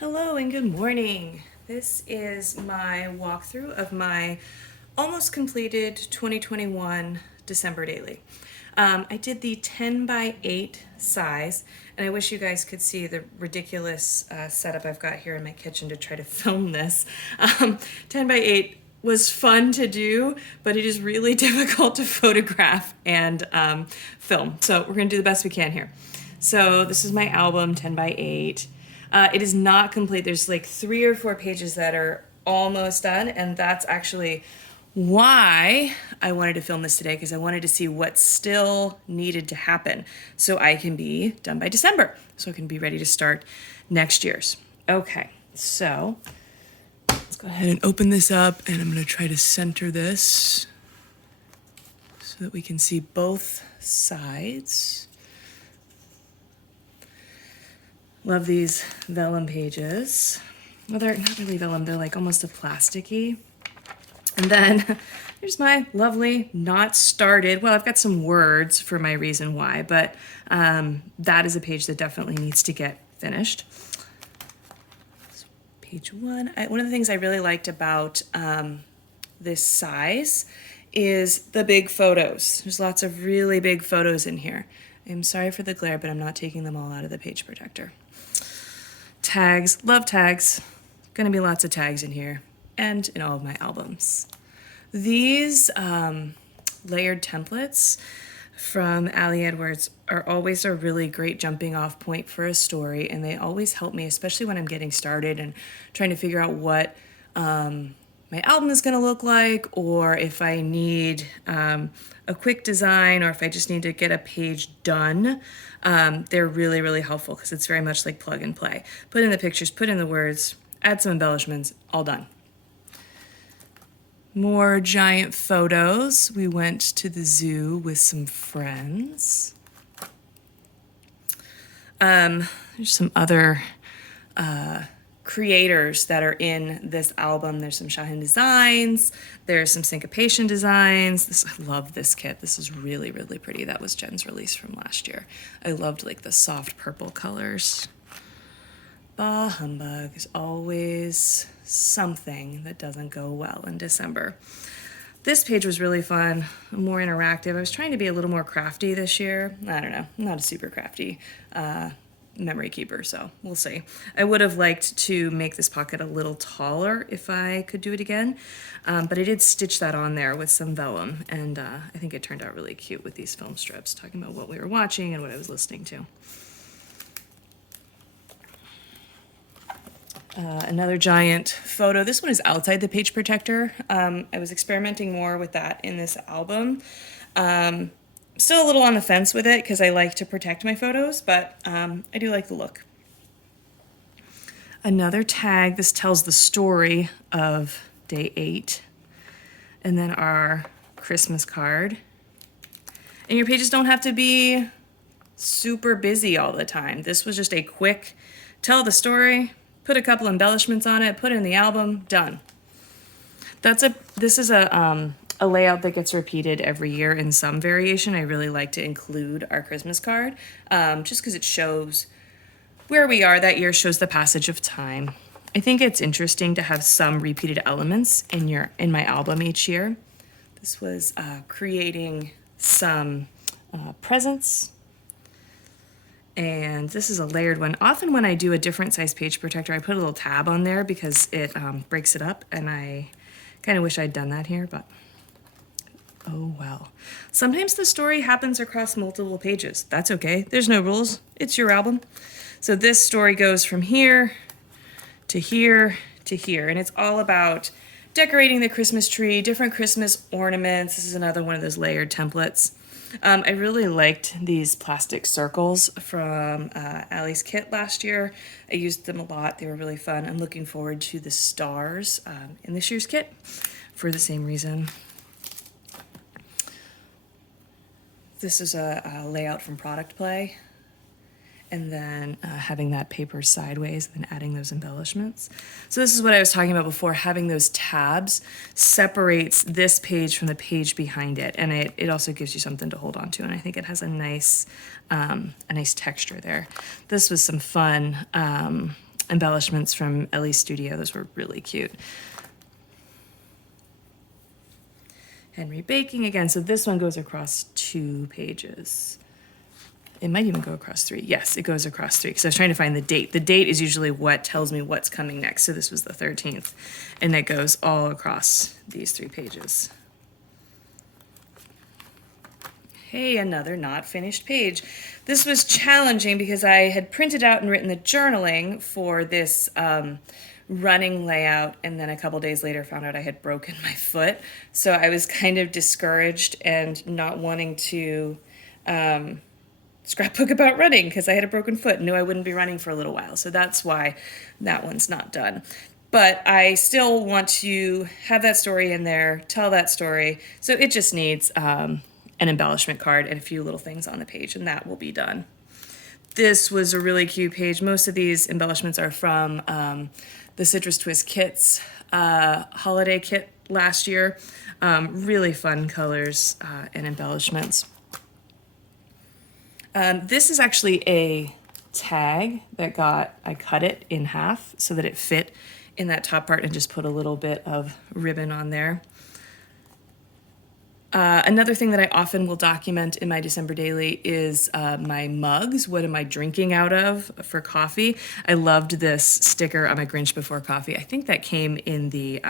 Hello and good morning. This is my walkthrough of my almost completed 2021 December daily. I did the 10 by 8 size, and I wish you guys could see the ridiculous setup I've got here in my kitchen to try to film this. 10 by 8 was fun to do, but it is really difficult to photograph and film. So we're going to do the best we can here. So this is my album, 10 by 8. It is not complete. There's like 3 or 4 pages that are almost done, and that's actually why I wanted to film this today, because I wanted to see what still needed to happen so I can be done by December, so I can be ready to start next year's. Okay, so let's go ahead and open this up, and I'm going to try to center this so that we can see both sides. Love these vellum pages. Well, they're not really vellum, they're like almost a plasticky. And then here's my lovely not started. Well, I've got some words for my reason why, but that is a page that definitely needs to get finished. So page 1. One of the things I really liked about this size is the big photos. There's lots of really big photos in here. I'm sorry for the glare, but I'm not taking them all out of the page protector. Tags, love tags. Gonna be lots of tags in here and in all of my albums. These layered templates from Ali Edwards are always a really great jumping off point for a story, and they always help me, especially when I'm getting started and trying to figure out what my album is going to look like, or if I need a quick design, or if I just need to get a page done. They're really, really helpful because it's very much like plug and play. Put in the pictures, put in the words, add some embellishments, all done. More giant photos. We went to the zoo with some friends. There's some other creators that are in this album. There's some Shahin designs. There's some syncopation designs. I love this kit. This is really, really pretty. That was Jen's release from last year. I loved like the soft purple colors. Bah humbug is always something that doesn't go well in December. This page was really fun, more interactive. I was trying to be a little more crafty this year. I don't know, I'm not a super crafty memory keeper, so we'll see. I would have liked to make this pocket a little taller if I could do it again, but I did stitch that on there with some vellum, and I think it turned out really cute with these film strips, talking about what we were watching and what I was listening to. Another giant photo. This one is outside the page protector. I was experimenting more with that in this album. Still a little on the fence with it because I like to protect my photos, but I do like the look. Another tag. This tells the story of day 8. And then our Christmas card. And your pages don't have to be super busy all the time. This was just a quick tell the story, put a couple embellishments on it, put it in the album, done. This is a layout that gets repeated every year in some variation. I really like to include our Christmas card, just because it shows where we are that year, shows the passage of time. I think it's interesting to have some repeated elements in my album each year. This was creating some presents. And this is a layered one. Often when I do a different size page protector, I put a little tab on there because it breaks it up, and I kind of wish I'd done that here, but oh well. Sometimes the story happens across multiple pages. That's okay. There's no rules. It's your album. So this story goes from here to here to here, and it's all about decorating the Christmas tree, different Christmas ornaments. This is another one of those layered templates. I really liked these plastic circles from Ali's kit last year. I used them a lot. They were really fun. I'm looking forward to the stars in this year's kit for the same reason. This is a layout from Product Play. And then having that paper sideways and then adding those embellishments. So this is what I was talking about before. Having those tabs separates this page from the page behind it, and it also gives you something to hold on to, and I think it has a nice texture there. This was some fun embellishments from Ellie Studio. Those were really cute. Henry baking again. So this one goes across 2 pages. It might even go across 3. Yes, it goes across 3 because I was trying to find the date. The date is usually what tells me what's coming next. So this was the 13th, and it goes all across these 3 pages. Hey, another not finished page. This was challenging because I had printed out and written the journaling for this running layout, and then a couple days later found out I had broken my foot. So I was kind of discouraged and not wanting to scrapbook about running because I had a broken foot and knew I wouldn't be running for a little while. So that's why that one's not done. But I still want to have that story in there, tell that story. So it just needs an embellishment card and a few little things on the page, and that will be done. This was a really cute page. Most of these embellishments are from the Citrus Twist Kits holiday kit last year. Really fun colors and embellishments. This is actually a tag that I cut it in half so that it fit in that top part and just put a little bit of ribbon on there. Another thing that I often will document in my December daily is my mugs. What am I drinking out of for coffee? I loved this sticker on my Grinch Before Coffee. I think that came in the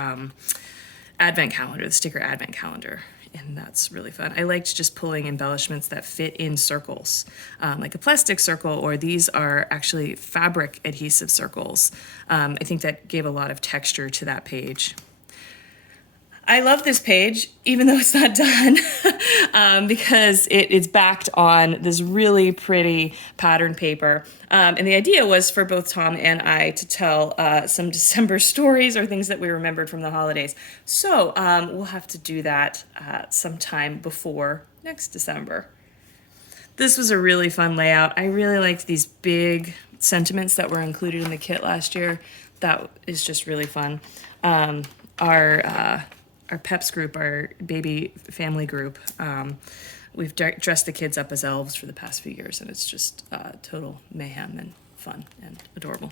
advent calendar, the sticker advent calendar, and that's really fun. I liked just pulling embellishments that fit in circles, like a plastic circle, or these are actually fabric adhesive circles. I think that gave a lot of texture to that page. I love this page, even though it's not done, because it is backed on this really pretty pattern paper. And the idea was for both Tom and I to tell some December stories or things that we remembered from the holidays. So we'll have to do that sometime before next December. This was a really fun layout. I really liked these big sentiments that were included in the kit last year. That is just really fun. Our PEPS group, our baby family group, we've dressed the kids up as elves for the past few years, and it's just total mayhem and fun and adorable.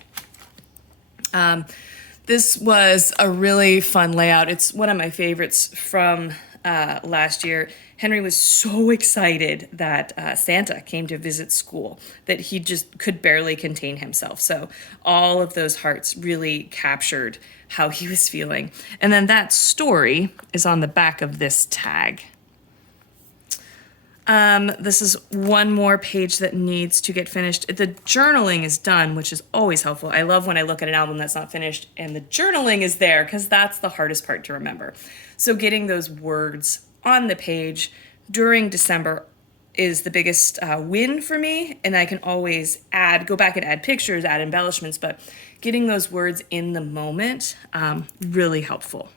This was a really fun layout. It's one of my favorites from last year. Henry was so excited that Santa came to visit school that he just could barely contain himself. So all of those hearts really captured how he was feeling. And then that story is on the back of this tag. This is one more page that needs to get finished. The journaling is done, which is always helpful. I love when I look at an album that's not finished and the journaling is there, because that's the hardest part to remember. So getting those words on the page during December is the biggest win for me, and I can always go back and add pictures, add embellishments, but getting those words in the moment, really helpful.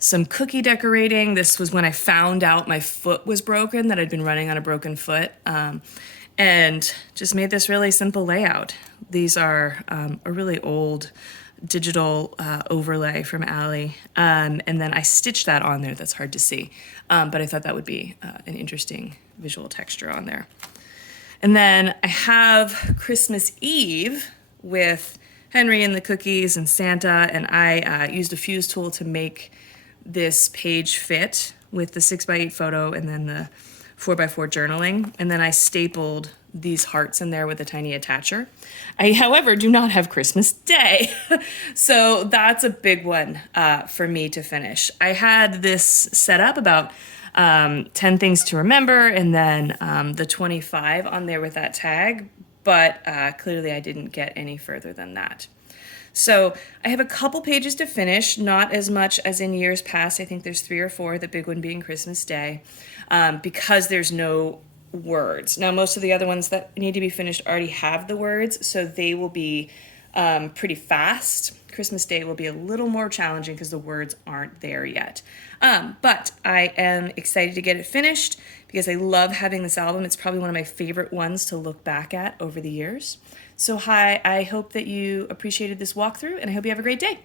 Some cookie decorating. This was when I found out my foot was broken, that I'd been running on a broken foot, and just made this really simple layout. These are a really old digital overlay from Allie, and then I stitched that on there. That's hard to see, but I thought that would be an interesting visual texture on there. And then I have Christmas Eve with Henry and the cookies and Santa, and I used a fuse tool to make this page fit with the 6x8 photo and then the 4x4 journaling, and then I stapled these hearts in there with a tiny attacher. I, however, do not have Christmas Day, so that's a big one for me to finish. I had this set up about 10 things to remember, and then the 25 on there with that tag, but clearly I didn't get any further than that. So I have a couple pages to finish, not as much as in years past. I think there's 3 or 4, the big one being Christmas Day, because there's no words. Now, most of the other ones that need to be finished already have the words, so they will be pretty fast. Christmas Day will be a little more challenging because the words aren't there yet. But I am excited to get it finished because I love having this album. It's probably one of my favorite ones to look back at over the years. So I hope that you appreciated this walkthrough, and I hope you have a great day.